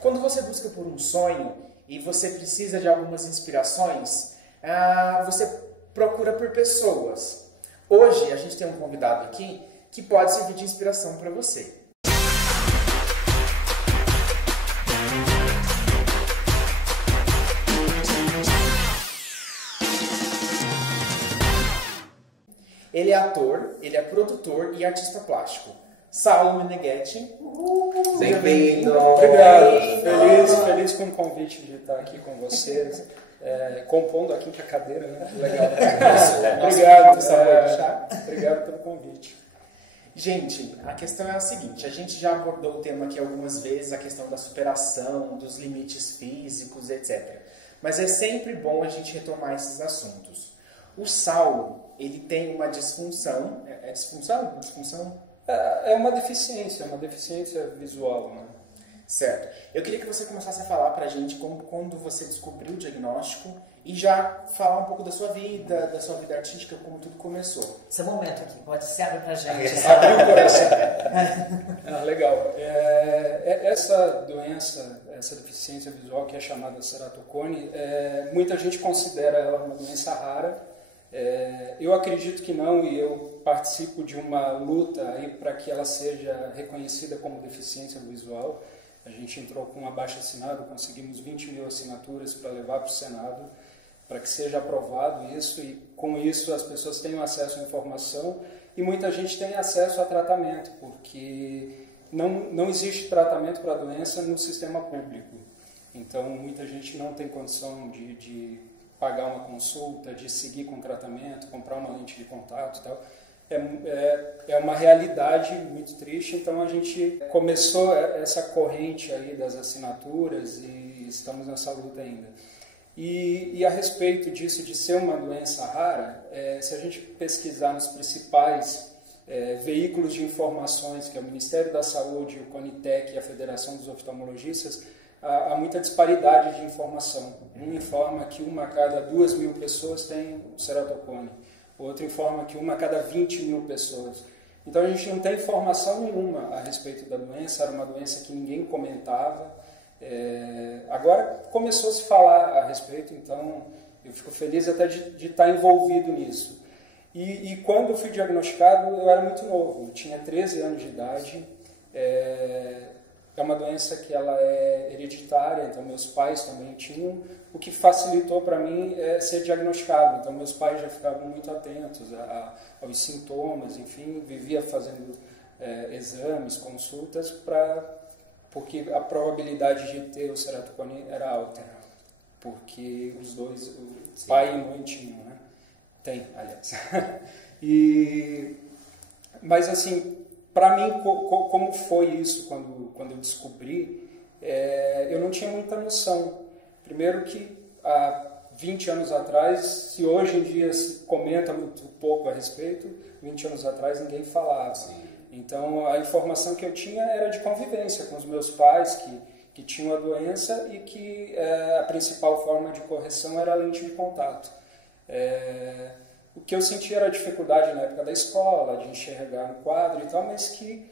Quando você busca por um sonho e você precisa de algumas inspirações, você procura por pessoas. Hoje a gente tem um convidado aqui que pode servir de inspiração para você. Ele é ator, ele é produtor e artista plástico. Saulo Meneghetti. Bem-vindo! Obrigado. Feliz com o convite de estar aqui com vocês. Compondo a quinta cadeira, né? Legal. Obrigado pelo convite. Gente, a questão é a seguinte, a gente já abordou o tema aqui algumas vezes, a questão da superação, dos limites físicos, etc. Mas é sempre bom a gente retomar esses assuntos. O Saulo, ele tem uma disfunção, é disfunção? Disfunção? É uma deficiência visual, né? Certo. Eu queria que você começasse a falar pra gente quando você descobriu o diagnóstico e já falar um pouco da sua vida artística, como tudo começou. Esse momento aqui, pode se abrir pra gente. Abriu o coração. Legal. Essa doença, essa deficiência visual que é chamada ceratocone, muita gente considera ela uma doença rara. Eu acredito que não, e eu participo de uma luta aí para que ela seja reconhecida como deficiência visual. A gente entrou com um abaixo-assinado, conseguimos 20 mil assinaturas para levar para o Senado, para que seja aprovado isso, e com isso as pessoas tenham acesso à informação e muita gente tem acesso a tratamento, porque não existe tratamento para a doença no sistema público. Então muita gente não tem condição de pagar uma consulta, de seguir com o tratamento, comprar uma lente de contato e tal. É uma realidade muito triste, então a gente começou essa corrente aí das assinaturas e estamos nessa luta ainda. E a respeito disso, de ser uma doença rara, se a gente pesquisar nos principais veículos de informações, que é o Ministério da Saúde, o CONITEC e a Federação dos Oftalmologistas, há muita disparidade de informação. Um informa que uma a cada 2.000 pessoas tem ceratocone, outro informa que uma a cada 20 mil pessoas. Então a gente não tem informação nenhuma a respeito da doença, era uma doença que ninguém comentava. Agora começou a se falar a respeito, então eu fico feliz até de estar envolvido nisso. E quando eu fui diagnosticado, eu era muito novo, eu tinha 13 anos de idade. É uma doença que ela é hereditária, então meus pais também tinham, o que facilitou para mim ser diagnosticado. Então meus pais já ficavam muito atentos aos sintomas, enfim, vivia fazendo exames, consultas, porque a probabilidade de ter o ceratocone era alta, porque os dois, o pai e mãe tinham, né? Tem, aliás. Mas assim, para mim, como foi isso quando eu descobri, eu não tinha muita noção. Primeiro que há 20 anos atrás, se hoje em dia se comenta muito pouco a respeito, 20 anos atrás ninguém falava. Sim. Então a informação que eu tinha era de convivência com os meus pais que tinham a doença e que a principal forma de correção era a lente de contato. O que eu sentia era dificuldade na época da escola, de enxergar no quadro e tal, mas que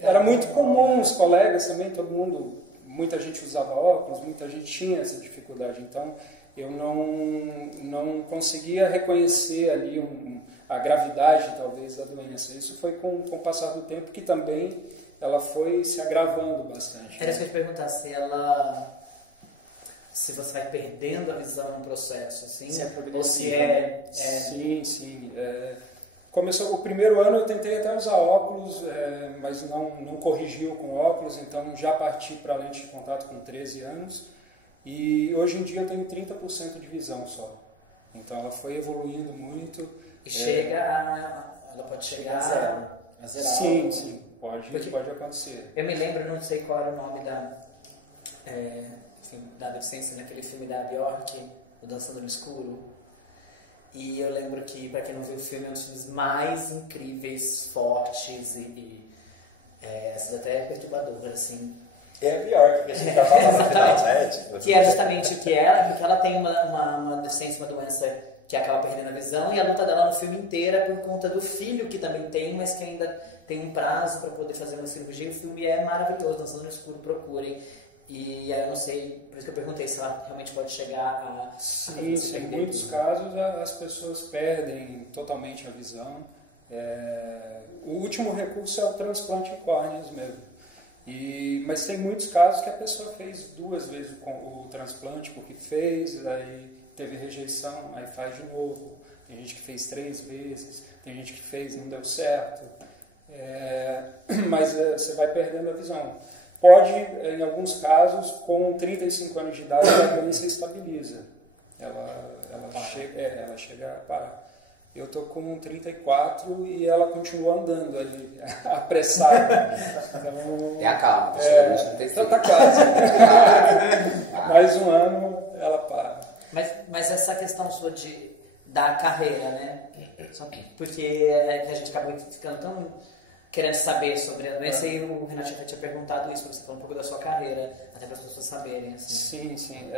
era muito comum, os colegas também, todo mundo, muita gente usava óculos, muita gente tinha essa dificuldade. Então eu não conseguia reconhecer ali a gravidade, talvez, da doença. Isso foi com o passar do tempo que também ela foi se agravando bastante. Era isso que eu ia te perguntar, se você vai perdendo a visão no processo, assim, ou se Sim. Começou o primeiro ano, eu tentei até usar óculos, mas não corrigiu com óculos, então já parti para a lente de contato com 13 anos. E hoje em dia eu tenho 30% de visão só. Então ela foi evoluindo muito. E ela pode chegar a zerar. Sim, pode acontecer. Eu me lembro, não sei qual era o nome da deficiência naquele filme da Bjork, o Dançando no Escuro. E eu lembro que, para quem não viu o filme, é um dos filmes mais incríveis, fortes e até perturbador, assim. É a Bjork que a gente está falando no final, né? Que é justamente o que porque ela tem uma deficiência, uma doença que acaba perdendo a visão, e a luta dela no filme inteiro é por conta do filho, que também tem, mas que ainda tem um prazo para poder fazer uma cirurgia. O filme é maravilhoso, Dançando no Escuro, procurem. E aí eu não sei, por isso que eu perguntei se ela realmente pode chegar a... Sim, em muitos casos as pessoas perdem totalmente a visão. O último recurso é o transplante de córneas mesmo. Mas tem muitos casos que a pessoa fez 2 vezes o transplante porque fez, aí teve rejeição, aí faz de novo. Tem gente que fez 3 vezes, tem gente que fez e não deu certo. Mas você vai perdendo a visão. Pode, em alguns casos, com 35 anos de idade, a doença estabiliza. Ela chega a parar. Eu estou com 34 e ela continua andando ali, apressada. Então, é a calma, então tá quase. Mais um ano, ela para. Mas essa questão sua da carreira, né? Porque a gente acabou ficando tão querendo saber sobre a doença e o Renato já tinha perguntado isso, para você falar um pouco da sua carreira, até para as pessoas saberem. Assim. Sim.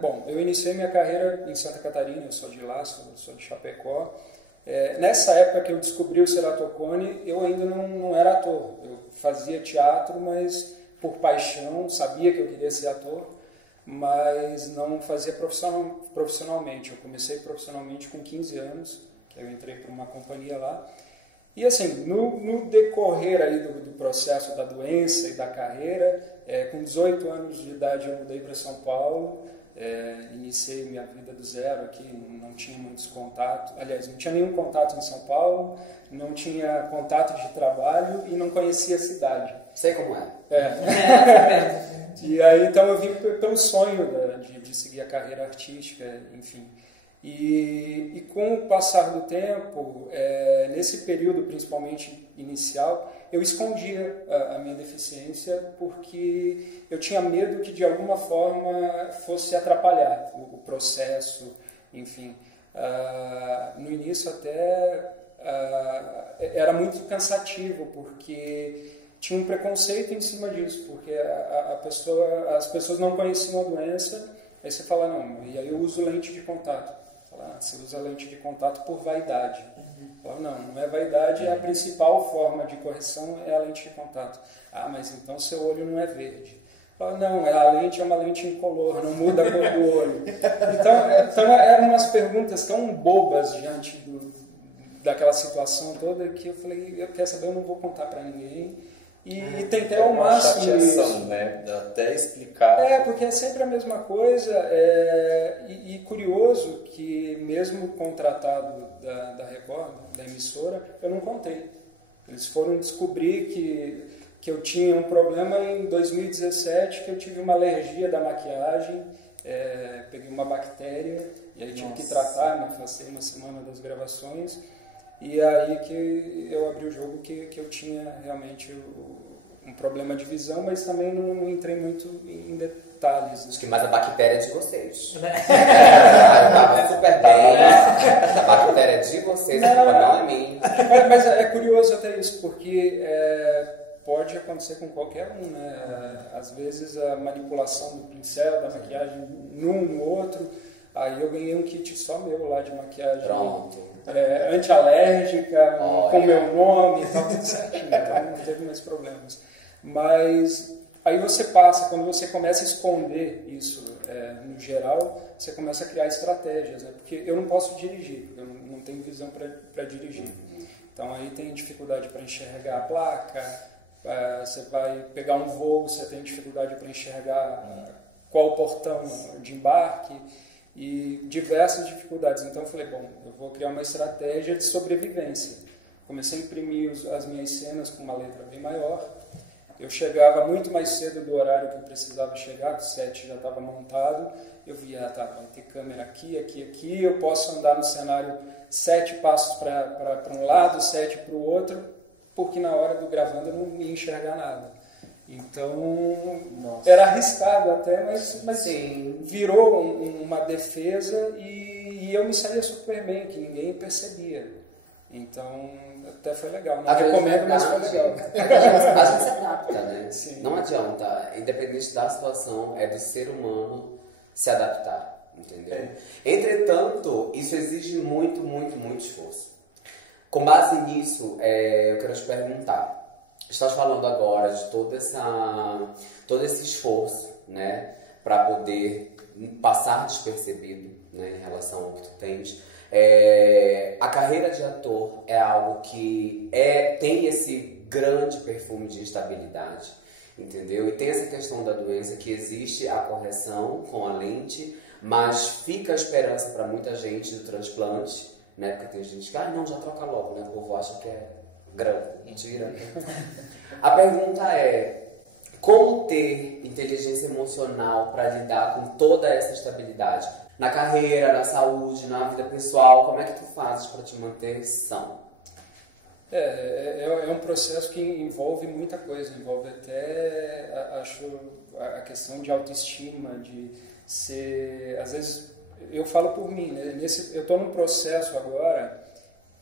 Bom, eu iniciei minha carreira em Santa Catarina, eu sou de lá, sou de Chapecó. Nessa época que eu descobri o ceratocone, eu ainda não era ator. Eu fazia teatro, mas por paixão, sabia que eu queria ser ator, mas não fazia profissionalmente. Eu comecei profissionalmente com 15 anos, que eu entrei para uma companhia lá. E assim, no decorrer aí do processo da doença e da carreira, com 18 anos de idade eu mudei para São Paulo, iniciei minha vida do zero aqui, não tinha muitos contatos, aliás, não tinha nenhum contato em São Paulo, não tinha contato de trabalho e não conhecia a cidade. Sei como é. E aí então eu vim pelo sonho de seguir a carreira artística, enfim. E com o passar do tempo, nesse período principalmente inicial, eu escondia a minha deficiência porque eu tinha medo que de alguma forma fosse atrapalhar o processo, enfim. No início até era muito cansativo porque tinha um preconceito em cima disso, porque as pessoas não conheciam a doença, aí você fala, não, e aí eu uso lente de contato. Você usa lente de contato por vaidade. Não é vaidade, a principal forma de correção é a lente de contato. Mas então seu olho não é verde. Não, a lente é uma lente incolor, não muda a cor do olho. Então eram umas perguntas tão bobas diante daquela situação toda que eu falei, eu quero saber, eu não vou contar para ninguém. E tentei ao máximo isso. Né? Até explicar. Porque é sempre a mesma coisa. E curioso que mesmo contratado da Record, da emissora, eu não contei. Eles foram descobrir que eu tinha um problema em 2017, que eu tive uma alergia da maquiagem, peguei uma bactéria, e aí tive que tratar, me afastei uma semana das gravações. E aí que eu abri o jogo que eu tinha realmente um problema de visão, mas também não entrei muito em detalhes. Acho que mais a bactéria é de vocês. Eu tava super bem. A bactéria é de vocês, a culpa não é minha. Mas é curioso até isso, porque pode acontecer com qualquer um, né? Às vezes a manipulação do pincel, da maquiagem no outro. Aí eu ganhei um kit só meu lá de maquiagem. Pronto. Antialérgica, com meu nome e tal, tudo certinho, então não teve mais problemas. Mas aí você passa, quando você começa a esconder isso no geral, você começa a criar estratégias, né? Porque eu não posso dirigir, eu não tenho visão para dirigir. Então aí tem dificuldade para enxergar a placa, você vai pegar um voo, você tem dificuldade para enxergar qual o portão de embarque, e diversas dificuldades. Então eu falei, bom, eu vou criar uma estratégia de sobrevivência. Comecei a imprimir as minhas cenas com uma letra bem maior. Eu chegava muito mais cedo do horário que eu precisava chegar, que o set já estava montado. Eu via, vai ter câmera aqui, aqui, eu posso andar no cenário 7 passos para um lado, 7 para o outro, porque na hora do gravando eu não ia enxergar nada. Então, era arriscado até, mas virou uma defesa e eu me saía super bem, que ninguém percebia. Então, até foi legal. Não recomendo, mas foi legal. A gente se adapta, né? Sim. Não adianta, independente da situação, é do ser humano se adaptar, entendeu? Entretanto, isso exige muito, muito, muito esforço. Com base nisso, eu quero te perguntar. Estás falando agora de todo esse esforço, né, para poder passar despercebido, né, em relação ao que tu tens. A carreira de ator é algo que tem esse grande perfume de instabilidade, entendeu? E tem essa questão da doença que existe a correção com a lente, mas fica a esperança para muita gente do transplante, né? Porque tem gente que, não, já troca logo, né? O povo acha que é grana, mentira. A pergunta é, como ter inteligência emocional para lidar com toda essa estabilidade? Na carreira, na saúde, na vida pessoal, como é que tu fazes para te manter são? É um processo que envolve muita coisa, envolve até, acho, a questão de autoestima, de ser, às vezes, eu falo por mim, né? Eu estou num processo agora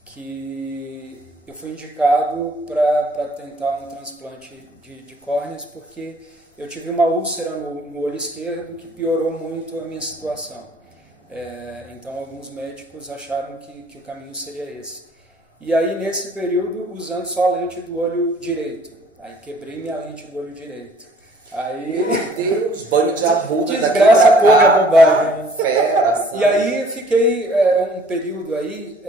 que eu fui indicado para tentar um transplante de córneas porque eu tive uma úlcera no olho esquerdo que piorou muito a minha situação. Então alguns médicos acharam que o caminho seria esse. E aí nesse período usando só a lente do olho direito. Aí quebrei minha lente do olho direito. Aí, meu Deus, banho de arruda, desgraça pouca bobagem. Fera, e aí fiquei um período aí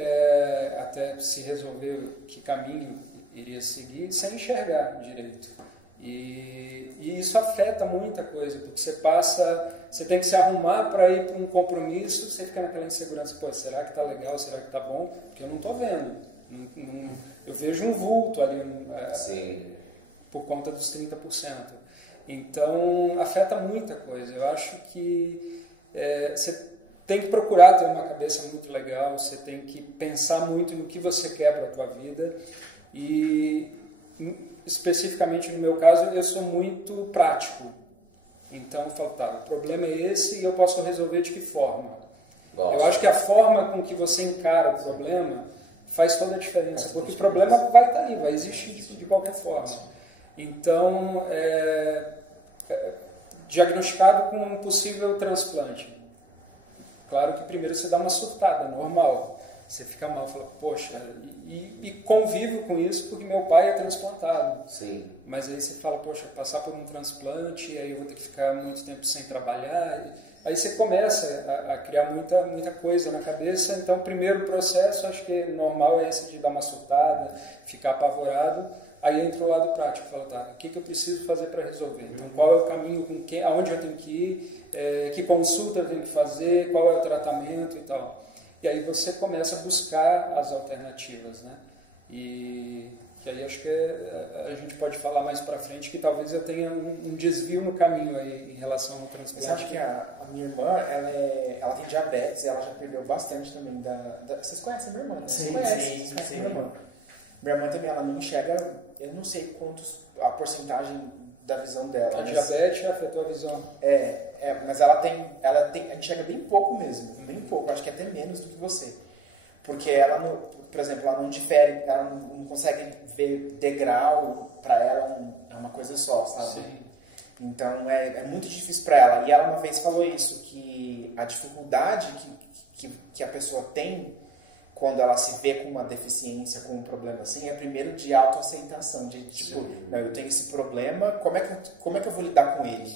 até se resolver que caminho iria seguir sem enxergar direito. E isso afeta muita coisa, porque você tem que se arrumar para ir para um compromisso, você fica naquela insegurança, pô, será que tá legal, será que tá bom? Porque eu não tô vendo. Eu vejo um vulto ali por conta dos 30%. Então, afeta muita coisa. Eu acho que você tem que procurar ter uma cabeça muito legal, você tem que pensar muito no que você quer para a tua vida. E, especificamente no meu caso, eu sou muito prático. Então, eu falo, o problema é esse e eu posso resolver de que forma? Eu acho que a forma com que você encara o problema faz toda a diferença, porque o problema vai estar ali, vai existir de qualquer forma. Então, diagnosticado com um possível transplante. Claro que primeiro você dá uma surtada, normal. Você fica mal, fala, poxa, e convivo com isso porque meu pai é transplantado. Sim. Mas aí você fala, poxa, passar por um transplante, aí eu vou ter que ficar muito tempo sem trabalhar. Aí você começa a criar muita coisa na cabeça. Então, o primeiro processo, acho que normal é esse de dar uma surtada, ficar apavorado. Aí entra o lado prático, fala, o que eu preciso fazer para resolver? Então, qual é o caminho, aonde eu tenho que ir, que consulta eu tenho que fazer, qual é o tratamento e tal. E aí você começa a buscar as alternativas, né? E aí acho que a gente pode falar mais para frente que talvez eu tenha um desvio no caminho aí em relação ao transplante. Você acha que a minha irmã, ela tem diabetes e ela já perdeu bastante também Vocês conhecem a minha irmã, né? Sim, Vocês conhecem a minha irmã. Minha irmã também, ela não enxerga, eu não sei a porcentagem da visão dela. A diabetes afetou a visão. Mas ela enxerga bem pouco mesmo, bem pouco, acho que até menos do que você. Porque ela, por exemplo, ela não difere, ela não consegue ver degrau, para ela é uma coisa só, sabe? Sim. Então é muito difícil para ela. E ela uma vez falou isso, que a dificuldade que a pessoa tem quando ela se vê com uma deficiência, com um problema assim, é primeiro de autoaceitação, de tipo, não, eu tenho esse problema, como é que eu vou lidar com ele?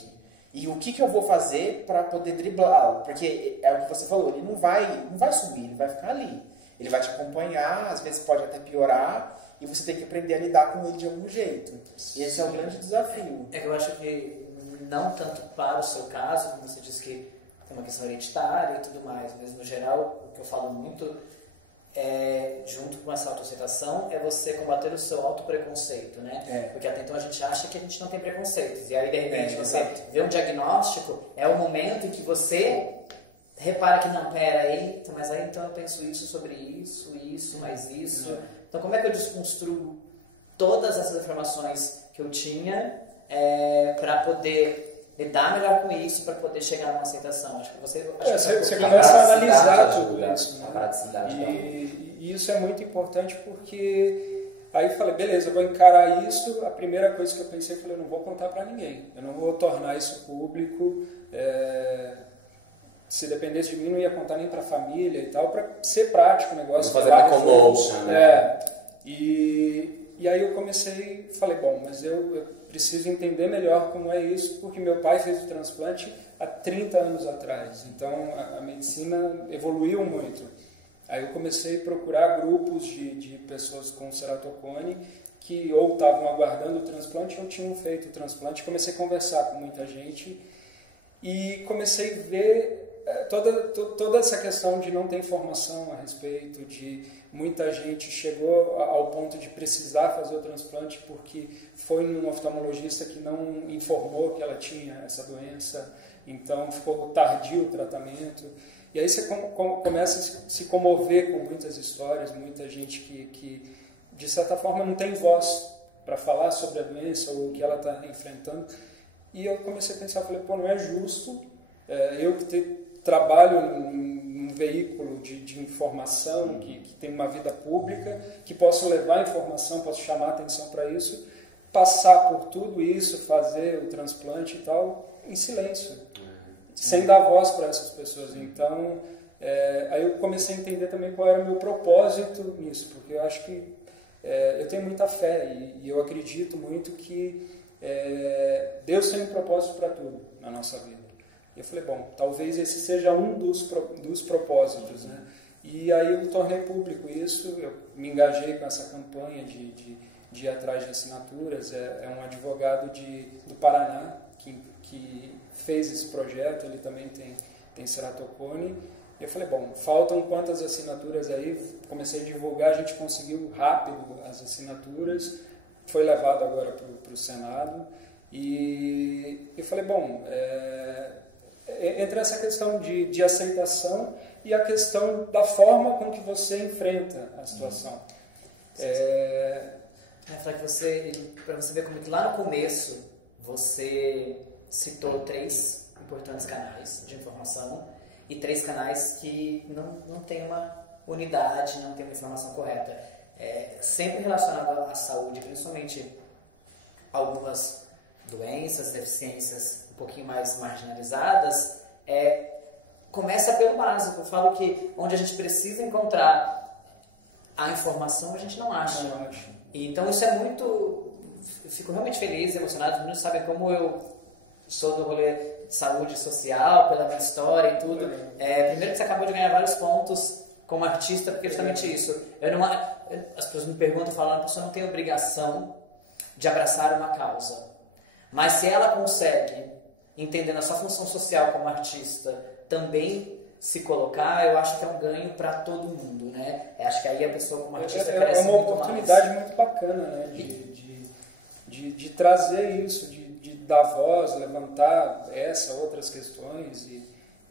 E o que eu vou fazer para poder driblá-lo? Porque é o que você falou, ele não vai sumir, ele vai ficar ali. Ele vai te acompanhar, às vezes pode até piorar, e você tem que aprender a lidar com ele de algum jeito. E esse é o grande desafio. É que eu acho que não tanto para o seu caso, como você disse que tem uma questão hereditária e tudo mais, mas no geral, o que eu falo muito junto com essa autoaceitação, é você combater o seu autopreconceito, né? Porque até então a gente acha que a gente não tem preconceitos. E aí, de repente, você vê um diagnóstico, é o momento em que você repara que não, pera aí, mas aí então eu penso isso sobre isso, mais isso. Então, como é que eu desconstruo todas essas informações que eu tinha para poder lidar melhor com isso, para poder chegar numa aceitação? Acho que você começa a analisar tudo isso, né? A praticidade. E isso é muito importante porque aí eu falei, beleza, eu vou encarar isso. A primeira coisa que eu pensei, eu não vou contar para ninguém. Eu não vou tornar isso público. Se dependesse de mim, não ia contar nem para a família e tal, para ser prático o negócio. Fazer uma comotion, né? E E aí eu falei, bom, mas eu preciso entender melhor como é isso, porque meu pai fez o transplante há 30 anos atrás, então a medicina evoluiu muito. Aí eu comecei a procurar grupos de pessoas com ceratocone que ou estavam aguardando o transplante ou tinham feito o transplante. Comecei a conversar com muita gente e comecei a ver toda essa questão de não ter informação a respeito, de muita gente chegou ao ponto de precisar fazer o transplante porque foi num oftalmologista que não informou que ela tinha essa doença, então ficou tardio o tratamento. E aí você começa a se comover com muitas histórias, muita gente que de certa forma não tem voz para falar sobre a doença ou o que ela está enfrentando. E eu comecei a pensar, falei, pô, não é justo eu que trabalho num veículo de informação, que tem uma vida pública, que posso levar informação, posso chamar atenção para isso, passar por tudo isso, fazer o transplante e tal, em silêncio, sem dar voz para essas pessoas. Então, aí eu comecei a entender também qual era o meu propósito nisso, porque eu acho que eu tenho muita fé e eu acredito muito que Deus tem um propósito para tudo na nossa vida. E eu falei, bom, talvez esse seja um dos propósitos, né? E aí eu tornei público isso, eu me engajei com essa campanha de ir atrás de assinaturas. É um advogado do Paraná que fez esse projeto, ele também tem ceratocone. E eu falei, bom, faltam quantas assinaturas aí? Comecei a divulgar, a gente conseguiu rápido as assinaturas, foi levado agora para o Senado. E eu falei, bom, entre essa questão de aceitação e a questão da forma com que você enfrenta a situação. Para você ver como que lá no começo você citou 3 importantes canais de informação e 3 canais que não tem uma unidade, não tem uma informação correta. Sempre relacionado à saúde, principalmente algumas doenças, deficiências um pouquinho mais marginalizadas, começa pelo básico. Eu falo que onde a gente precisa encontrar a informação, a gente não acha. Então isso é muito... Eu fico realmente feliz, emocionado. Os meninos sabem como eu sou do rolê de saúde social, pela minha história e tudo. Primeiro que você acabou de ganhar vários pontos como artista, porque é justamente isso. As pessoas me perguntam, falando, a pessoa não tem obrigação de abraçar uma causa. Mas se ela consegue, entendendo a sua função social como artista, também se colocar, eu acho que é um ganho para todo mundo, né? Eu acho que aí a pessoa como artista cresce muito mais. É uma oportunidade muito bacana, né? De trazer isso, de dar voz, levantar outras questões, e,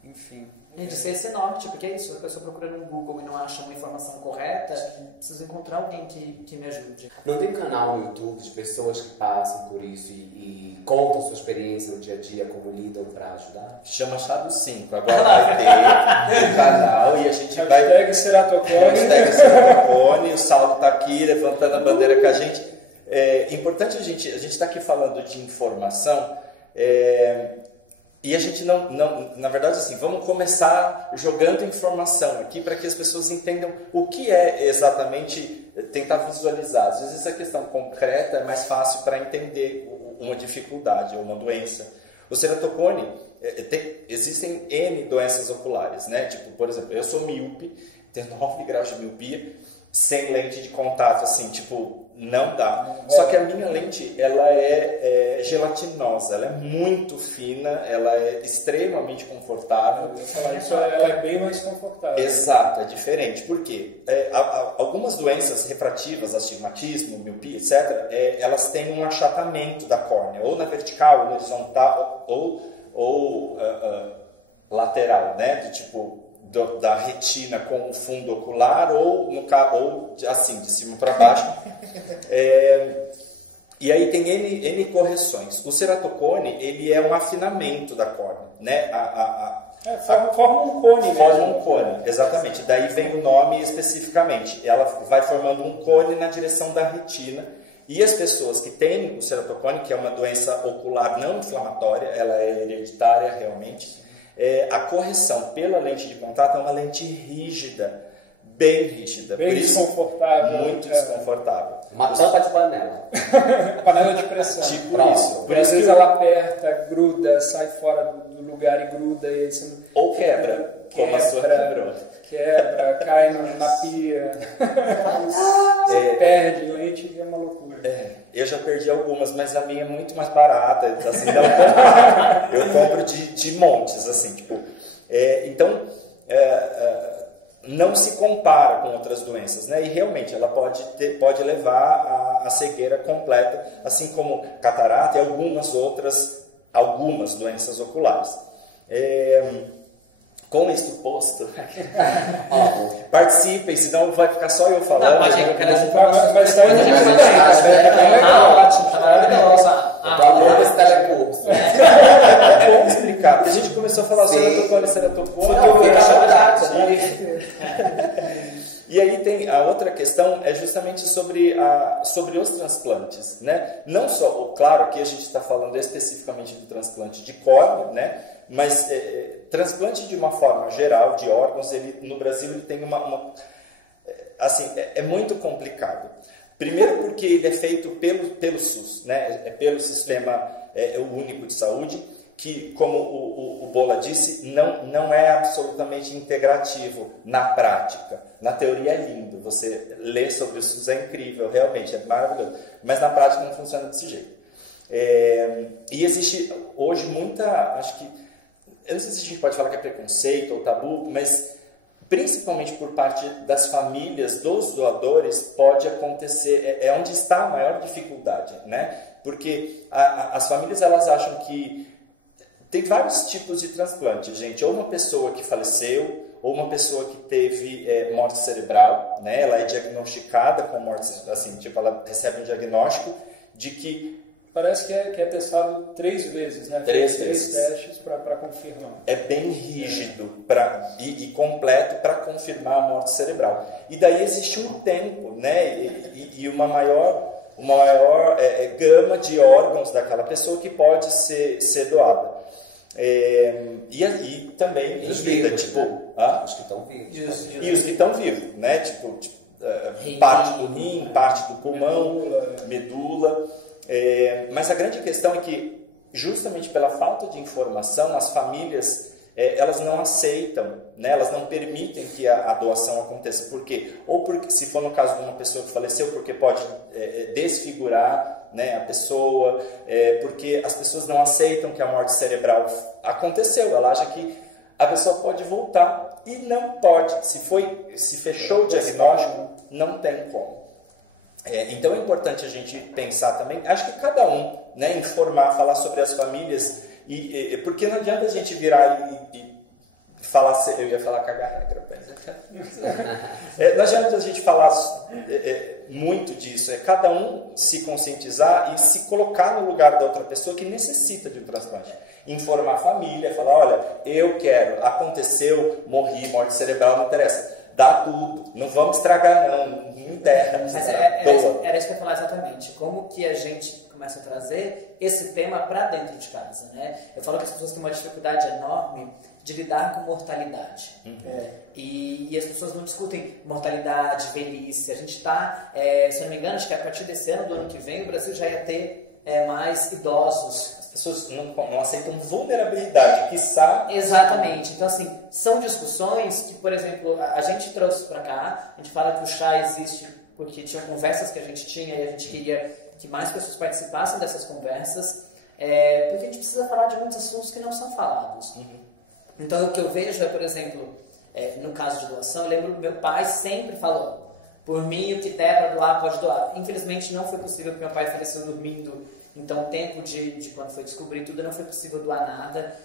enfim. E de ser esse norte, porque é isso, a pessoa procura no Google e não acha uma informação correta, preciso encontrar alguém que me ajude. Não tem canal no YouTube de pessoas que passam por isso e contam sua experiência no dia a dia, como lidam para ajudar? Chama Chave 5, agora vai ter um canal e a gente vai... Hashtag Ceratocone, o Saulo está aqui levantando a bandeira com a gente. É importante a gente está aqui falando de informação, e a gente na verdade, assim, vamos começar jogando informação aqui para que as pessoas entendam o que é exatamente, tentar visualizar. Às vezes a questão concreta é mais fácil para entender uma dificuldade ou uma doença. O ceratocone, existem N doenças oculares, né? Tipo, por exemplo, eu sou míope, tenho 9 graus de miopia, sem lente de contato, assim, tipo, não dá. Só que a minha lente, ela é gelatinosa, ela é muito fina, ela é extremamente confortável. Ela é bem mais confortável. Exato, é diferente. Por quê? Algumas doenças refrativas, astigmatismo, miopia, etc., elas têm um achatamento da córnea, ou na vertical, ou na horizontal, ou lateral, né? De tipo... da retina com o fundo ocular ou assim, de cima para baixo. E aí tem N correções. O ceratocone, ele é um afinamento da córnea, né? Forma um cone. Forma um cone, exatamente. Daí vem o nome especificamente. Ela vai formando um cone na direção da retina. E as pessoas que têm o ceratocone, que é uma doença ocular não inflamatória, ela é hereditária realmente, a correção pela lente de contato é uma lente rígida, bem rígida. Bem por isso, desconfortável. muito desconfortável. Uma tampa de panela. Panela de pressão. Tipo Pronto. isso. Por Às isso vezes que ela aperta, gruda, sai fora do lugar e gruda. E aí você ou quebra, como a sua quebrou. quebra, cai na pia, você perde leite, é uma loucura. Eu já perdi algumas, mas a minha é muito mais barata, assim, não, eu compro de montes, assim, tipo, então, não se compara com outras doenças, né? E realmente ela pode levar à cegueira completa, assim como catarata e algumas doenças oculares. Com isto posto, participem, senão vai ficar só eu falando. Não, pode ir, cara, mas tá indo muito bem, tá bem legal. Tá maravilhosa. Esse telecurso. É bom explicar, porque a gente começou a falar ceratocone, ceratocone, eu fico chocado. E aí tem a outra questão, é justamente sobre os transplantes, né? Não só, claro que a gente está falando especificamente do transplante de córnea, né? Mas transplante de uma forma geral de órgãos, no Brasil ele tem assim, é muito complicado. Primeiro porque ele é feito pelo SUS, né? É pelo Sistema Único de Saúde, que, como o Bola disse, não é absolutamente integrativo na prática. Na teoria é lindo, você lê sobre o SUS é incrível, realmente, é maravilhoso. Mas na prática não funciona desse jeito. E existe hoje acho que, eu não sei se a gente pode falar que é preconceito ou tabu, mas principalmente por parte das famílias dos doadores pode acontecer, é onde está a maior dificuldade, né? Porque as famílias elas acham que tem vários tipos de transplante, gente. Ou uma pessoa que faleceu, ou uma pessoa que teve morte cerebral, né? Ela é diagnosticada com morte, assim, tipo, ela recebe um diagnóstico de que... Parece que é testado 3 vezes, né? 3 vezes. 3 testes para confirmar. É bem rígido e completo para confirmar a morte cerebral. E daí existe um tempo, né? E uma maior gama de órgãos daquela pessoa que pode ser doada. E aí também os vida, vivos, tipo, né? Os que estão vivos. E os que estão vivos, né? Tipo, parte do rim, parte do pulmão, medula. Mas a grande questão é que, justamente pela falta de informação, as famílias elas não aceitam, né? Elas não permitem que a doação aconteça. Por quê? Ou porque, se for no caso de uma pessoa que faleceu, porque pode desfigurar, né, a pessoa, porque as pessoas não aceitam que a morte cerebral aconteceu. Ela acha que a pessoa pode voltar e não pode. Se fechou o diagnóstico, não tem como. Então é importante a gente pensar também, acho que cada um, né, informar, falar sobre as famílias, porque não adianta a gente virar e falar, eu ia falar cagar regra, não adianta a gente falar muito disso, cada um se conscientizar e se colocar no lugar da outra pessoa que necessita de um transplante. Informar a família, falar, olha, eu quero, aconteceu, morri, morte cerebral, não interessa. Dá tudo, não vamos estragar não enterra. Mas era isso que eu ia falar exatamente. Como que a gente começa a trazer esse tema para dentro de casa, né? Eu falo que as pessoas têm uma dificuldade enorme de lidar com mortalidade. E as pessoas não discutem mortalidade, velhice. A gente está, se eu não me engano, acho que a partir desse ano, do ano que vem, o Brasil já ia ter mais idosos. As pessoas não aceitam vulnerabilidade, quiçá... Exatamente. Então, assim, são discussões que, por exemplo, a gente trouxe para cá, a gente fala que o chá existe porque tinha conversas que a gente tinha e a gente queria que mais pessoas participassem dessas conversas, porque a gente precisa falar de muitos assuntos que não são falados. Então, o que eu vejo é, por exemplo, no caso de doação, eu lembro que meu pai sempre falou, por mim, o que der para doar, pode doar. Infelizmente, não foi possível, porque meu pai faleceu dormindo. Então, o tempo de quando foi descobrir tudo, não foi possível doar nada.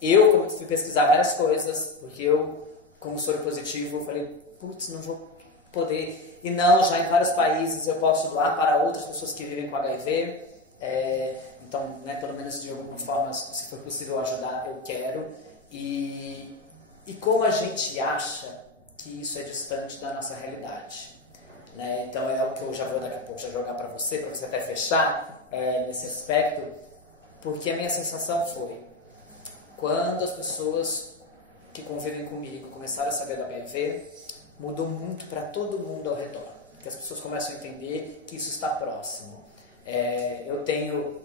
Eu fui pesquisar várias coisas, porque eu, como soro positivo, falei, putz, não vou poder. E não, já em vários países eu posso doar para outras pessoas que vivem com HIV. Então, né, pelo menos de alguma forma, se for possível ajudar, eu quero. E como a gente acha que isso é distante da nossa realidade. Né? Então é o que eu já vou daqui a pouco já jogar para você até fechar nesse aspecto, porque a minha sensação foi, quando as pessoas que convivem comigo começaram a saber do HIV, mudou muito para todo mundo ao redor. Que as pessoas começam a entender que isso está próximo. Eu tenho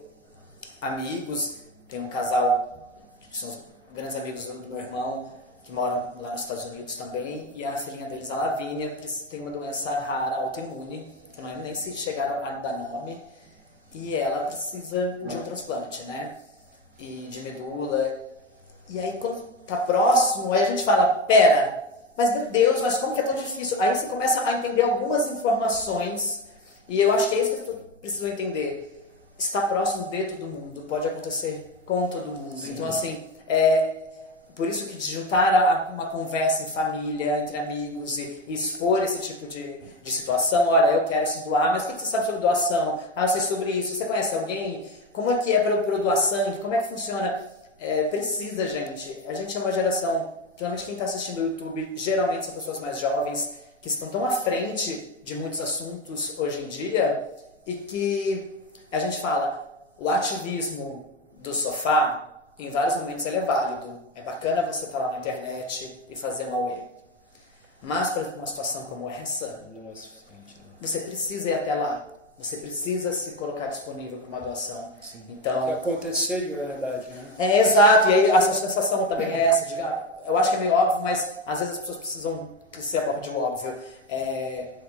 amigos, tenho um casal que são grandes amigos do meu irmão, que moram lá nos Estados Unidos também, e a filhinha deles, a Lavínia, tem uma doença rara, autoimune, que não é nem se chegaram a dar nome, e ela precisa de um transplante, né? E de medula. E aí, quando tá próximo, aí a gente fala, pera, mas meu Deus, mas como que é tão difícil? Aí você começa a entender algumas informações, e eu acho que é isso que eu preciso entender. Está próximo de todo mundo, pode acontecer com todo mundo. Sim. Então, assim, por isso que juntar uma conversa em família, entre amigos, e expor esse tipo de situação, olha, eu quero se doar, mas o que você sabe sobre doação? Eu sei sobre isso. Você conhece alguém? Como é que é para doar sangue? Como é que funciona? Precisa, gente. A gente é uma geração, principalmente quem está assistindo o YouTube, geralmente são pessoas mais jovens, que estão tão à frente de muitos assuntos hoje em dia, e que a gente fala, o ativismo do sofá, em vários momentos ele é válido. É bacana você estar lá na internet e fazer uma UE. Mas para uma situação como essa, não é suficiente, né? Você precisa ir até lá. Você precisa se colocar disponível para uma doação. Sim. Então, tem que acontecer de verdade, né? Exato. E aí a sensação também é essa. Eu acho que é meio óbvio, mas às vezes as pessoas precisam crescer a bordo de um óbvio.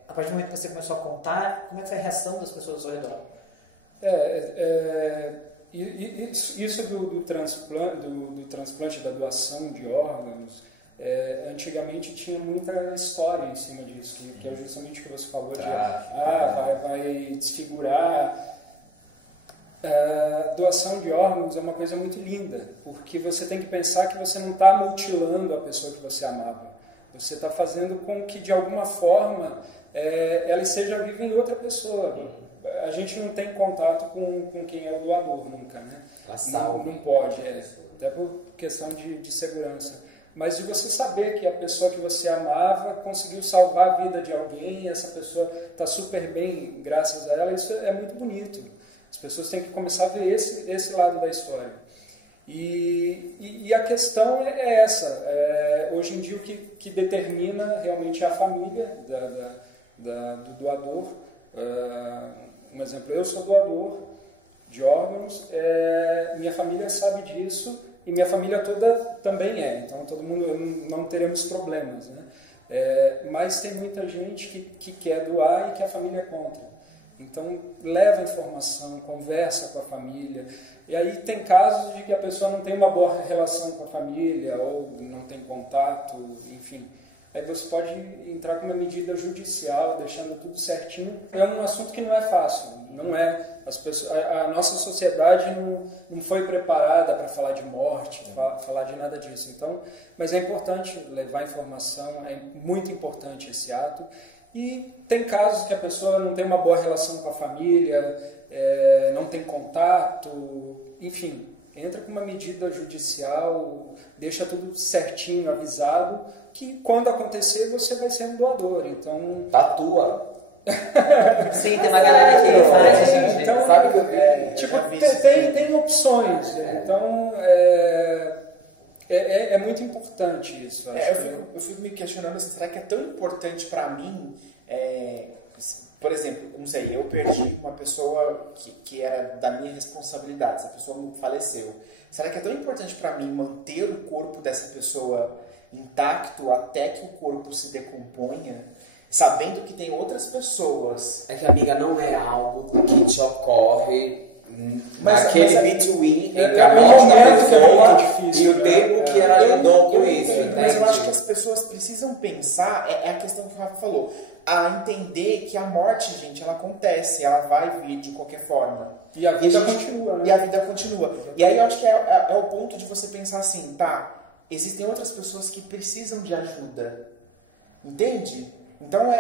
A partir do momento que você começou a contar, como é que foi a reação das pessoas ao redor? Isso do transplante, da doação de órgãos, antigamente tinha muita história em cima disso, que é justamente o que você falou de vai desfigurar. Doação de órgãos é uma coisa muito linda, porque você tem que pensar que você não está mutilando a pessoa que você amava. Você está fazendo com que, de alguma forma, ela esteja viva em outra pessoa. A gente não tem contato com quem é o doador nunca, né? Não pode, até por questão de segurança. Mas de você saber que a pessoa que você amava conseguiu salvar a vida de alguém e essa pessoa está super bem graças a ela, isso é muito bonito. As pessoas têm que começar a ver esse lado da história. E a questão é essa. Hoje em dia o que determina realmente é a família do doador. Um exemplo, eu sou doador de órgãos, minha família sabe disso e minha família toda também então todo mundo, não teremos problemas, né? Mas tem muita gente que quer doar e que a família é contra. Então leva informação, conversa com a família, e aí tem casos de que a pessoa não tem uma boa relação com a família ou não tem contato, enfim. Aí você pode entrar com uma medida judicial, deixando tudo certinho. É um assunto que não é fácil, não é. A nossa sociedade não foi preparada para falar de morte, falar de nada disso. Então, mas é importante levar informação, é muito importante esse ato. E tem casos que a pessoa não tem uma boa relação com a família, não tem contato, enfim. Entra com uma medida judicial, deixa tudo certinho, avisado, que quando acontecer você vai ser um doador. Então, tatua. Sim, tem uma galera que faz, gente. Então, sabe que eu tem opções. Então, é muito importante isso. Eu fico me questionando assim, será que é tão importante para mim? Por exemplo, não sei, eu perdi uma pessoa que era da minha responsabilidade, essa pessoa faleceu. Será que é tão importante para mim manter o corpo dessa pessoa intacto até que o corpo se decomponha, sabendo que tem outras pessoas? É que, amiga, não é algo que te ocorre naquele between entre a morte da pessoa e o tempo que ela lidou com isso. Mas eu acho que as pessoas precisam pensar, é a questão que o Rafa falou, a entender que a morte, gente, ela acontece, ela vai vir de qualquer forma. E a vida continua, né? E a vida continua. E aí eu acho que é o ponto de você pensar assim, tá, existem outras pessoas que precisam de ajuda. Entende? Então,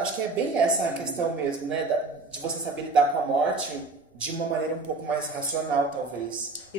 acho que é bem essa a questão mesmo, né? De você saber lidar com a morte de uma maneira um pouco mais racional, talvez. E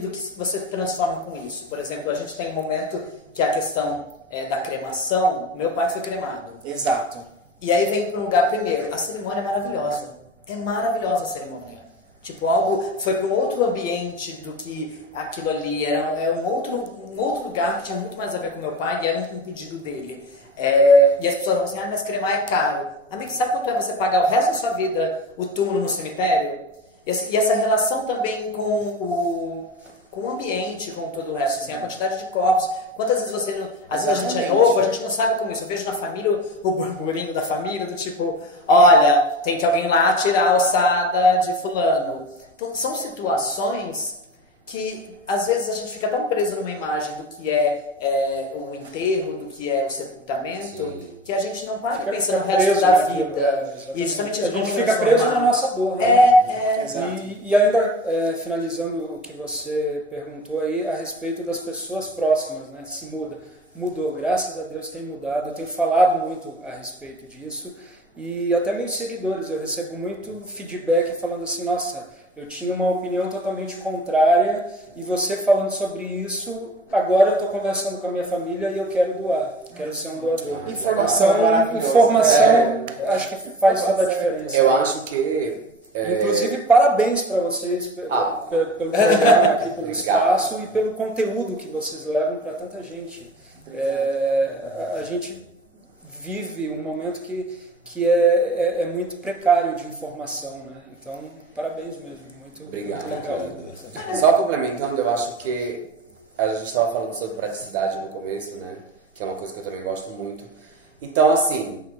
do que você transforma com isso. Por exemplo, a gente tem um momento que a questão da cremação, meu pai foi cremado. Exato. E aí vem para um lugar primeiro. A cerimônia é maravilhosa. É maravilhosa a cerimônia. Tipo, algo foi para um outro ambiente do que aquilo ali. Era um outro lugar que tinha muito mais a ver com meu pai e era um pedido dele. E as pessoas vão assim, mas cremar é caro. Amigo, sabe quanto é você pagar o resto da sua vida o túmulo no cemitério? E essa relação também com o ambiente, com todo o resto, assim, a quantidade de corpos. Quantas vezes você não... Às vezes a gente é novo, a gente não sabe como isso. Eu vejo na família o burburinho da família, do tipo, olha, tem que alguém lá tirar a ossada de fulano. Então, são situações que às vezes a gente fica tão preso numa imagem do que é o enterro, do que é o sepultamento, que a gente não para pensar no resto da vida. E justamente a gente fica preso na nossa dor. E ainda finalizando o que você perguntou aí a respeito das pessoas próximas, né? Se mudou, graças a Deus tem mudado. Eu tenho falado muito a respeito disso e até meus seguidores, eu recebo muito feedback falando assim, nossa, eu tinha uma opinião totalmente contrária e você falando sobre isso, agora eu estou conversando com a minha família e eu quero doar, quero ser um doador. Informação, acho que faz toda a diferença. Eu acho que... Inclusive, parabéns para vocês pelo programa aqui, pelo espaço e pelo conteúdo que vocês levam para tanta gente. A gente vive um momento que é muito precário de informação, né? Então, parabéns mesmo, muito obrigado. Muito legal. Só complementando, eu acho que a gente estava falando sobre praticidade no começo, né? Que é uma coisa que eu também gosto muito. Então, assim,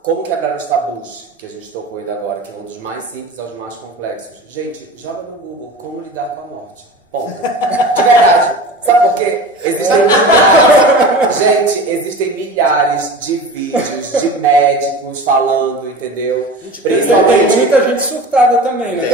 como quebrar os tabus, que a gente tocou ainda agora, que é um dos mais simples aos mais complexos. Gente, joga no Google como lidar com a morte. Ponto. De verdade. Sabe por quê? Existem milhares de vídeos de médicos falando, entendeu? Principalmente tem muita gente surtada também, né?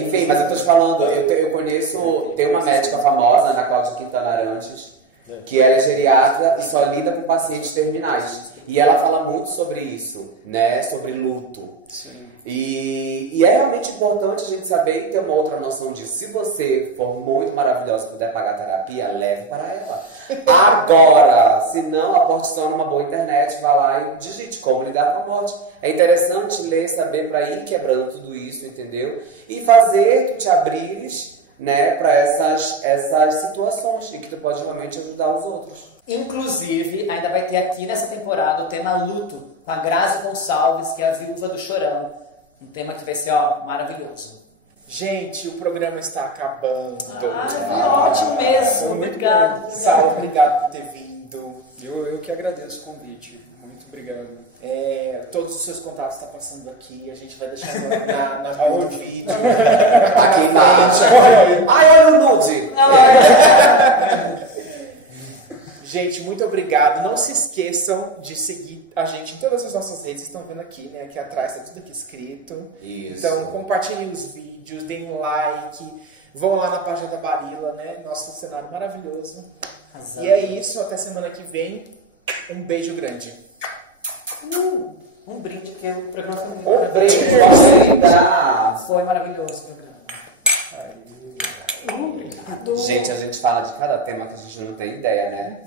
Enfim, mas eu tô te falando, eu conheço, tem uma médica famosa, Ana Cláudia Quintana Arantes, que ela é geriatra e só lida com pacientes terminais. E ela fala muito sobre isso, né? Sobre luto. Sim. E é realmente importante a gente saber e ter uma outra noção disso. Se você for muito maravilhosa e puder pagar terapia, leve para ela. Agora, se não, aporte só numa boa internet, vá lá e digite como lidar com a morte. É interessante ler, saber para ir quebrando tudo isso, entendeu? E fazer tu te abrires, né, para essas situações e que tu pode realmente ajudar os outros. Inclusive, ainda vai ter aqui nessa temporada o tema luto, com a Grazi Gonçalves, que é a viúva do Chorão. Um tema que vai ser, maravilhoso. Gente, o programa está acabando. Foi ótimo mesmo, obrigado. Saulo, obrigado por ter vindo. Eu que agradeço o convite. Muito obrigado. Todos os seus contatos estão passando aqui. A gente vai deixar na bio do vídeo. Aqui embaixo. Ai, olha o nude. Gente, muito obrigado. Não se esqueçam de seguir a gente em todas as nossas redes. Vocês estão vendo aqui, né? Aqui atrás está tudo aqui escrito. Isso. Então, compartilhem os vídeos, deem um like. Vão lá na página da Barilla, né? Nosso cenário maravilhoso. E é isso. Até semana que vem. Um beijo grande. Um brinde, que o programa foi muito Um brinde. Foi maravilhoso o programa. Gente, a gente fala de cada tema que a gente não tem ideia, né?